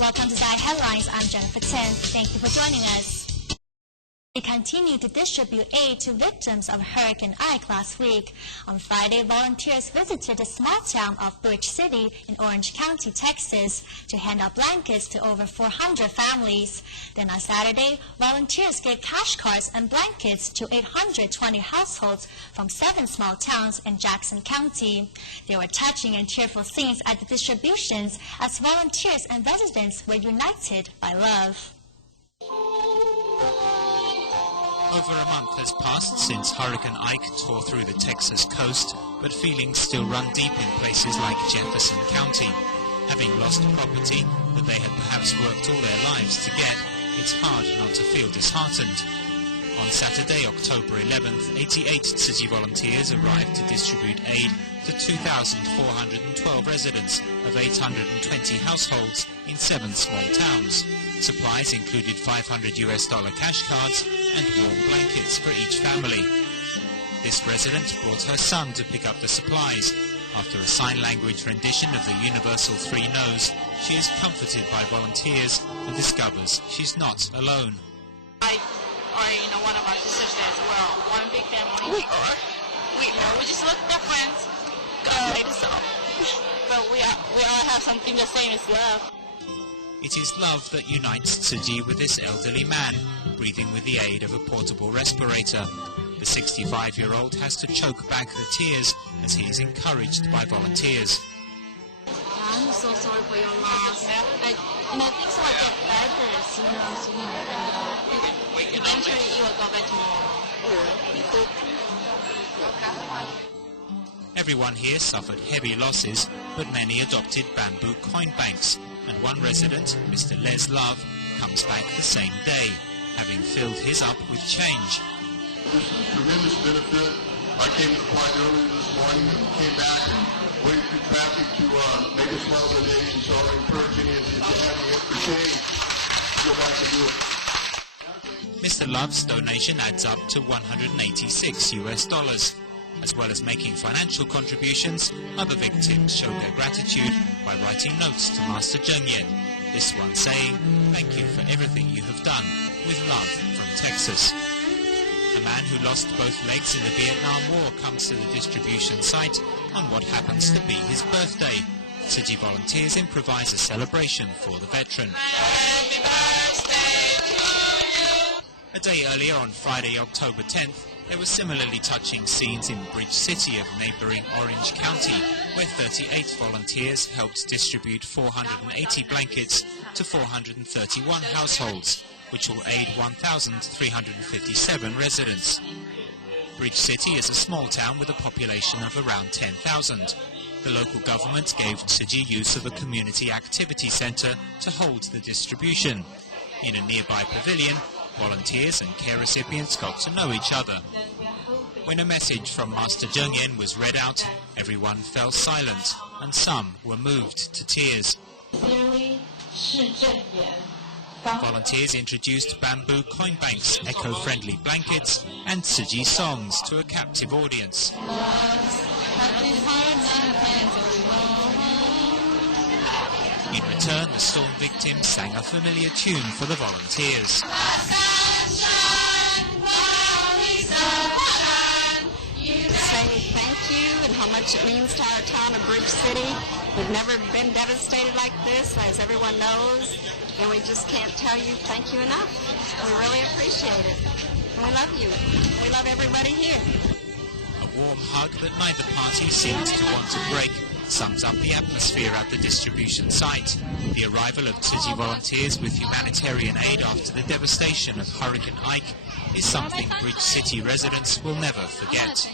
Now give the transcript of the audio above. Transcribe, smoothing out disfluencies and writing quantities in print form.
Welcome to Diet Headlines. I'm Jennifer Tin. Thank you for joining us. We continue to distribute aid to victims of Hurricane Ike last week. On Friday, volunteers visited the small town of Bridge City in Orange County, Texas, to hand out blankets to over 400 families. Then on Saturday, volunteers gave cash cards and blankets to 820 households from 7 small towns in Jackson County. There were touching and tearful scenes at the distributions as volunteers and residents were united by love. Over a month has passed since Hurricane Ike tore through the Texas coast, but feelings still run deep in places like Jefferson County. Having lost property that they had perhaps worked all their lives to get, it's hard not to feel disheartened. On Saturday, October 11th, 88 Tzu Chi volunteers arrived to distribute aid to 2,412 residents of 820 households in 7 small towns. Supplies included $500 cash cards and warm blankets for each family. This resident brought her son to pick up the supplies. After a sign language rendition of the universal 3 no's, she is comforted by volunteers and discovers she's not alone. One of our sisters as well. One big family. We just look different. God made us all. But we all have something the same as love. It is love that unites Tzu Chi with this elderly man, breathing with the aid of a portable respirator. The 65-year-old has to choke back the tears as he is encouraged by volunteers. I'm so sorry for your loss. Things will get better, eventually you will go back tomorrow. Everyone here suffered heavy losses, but many adopted bamboo coin banks, and one resident, Mr. Les Love, comes back the same day, having filled his up with change. This is a tremendous benefit. I came to the flight earlier this morning and came back and waited through traffic to make a small donation, so I'm encouraging you to have the extra change to go back and do it. Mr. Love's donation adds up to $186. As well as making financial contributions, other victims showed their gratitude by writing notes to Master Zheng Yan, this one saying, "Thank you for everything you have done. With love from Texas." A man who lost both legs in the Vietnam War comes to the distribution site on what happens to be his birthday. Tzu Chi volunteers improvise a celebration for the veteran. Happy birthday to you. A day earlier, on Friday, October 10th, there were similarly touching scenes in Bridge City of neighboring Orange County, where 38 volunteers helped distribute 480 blankets to 431 households, which will aid 1,357 residents. Bridge City is a small town with a population of around 10,000. The local government gave Tzu Chi use of a community activity center to hold the distribution. In a nearby pavilion, volunteers and care recipients got to know each other. When a message from Master Zheng Yan was read out, everyone fell silent, and some were moved to tears. Volunteers introduced bamboo coin banks, eco-friendly blankets, and Tzu Chi songs to a captive audience. In return, the storm victims sang a familiar tune for the volunteers. Thank you and how much it means to our town of Bridge City. We've never been devastated like this, as everyone knows, and we just can't tell you thank you enough. We really appreciate it. We love you. We love everybody here. A warm hug that neither party seems to want to break sums up the atmosphere at the distribution site. The arrival of Tzu Chi volunteers with humanitarian aid after the devastation of Hurricane Ike is something Bridge City residents will never forget.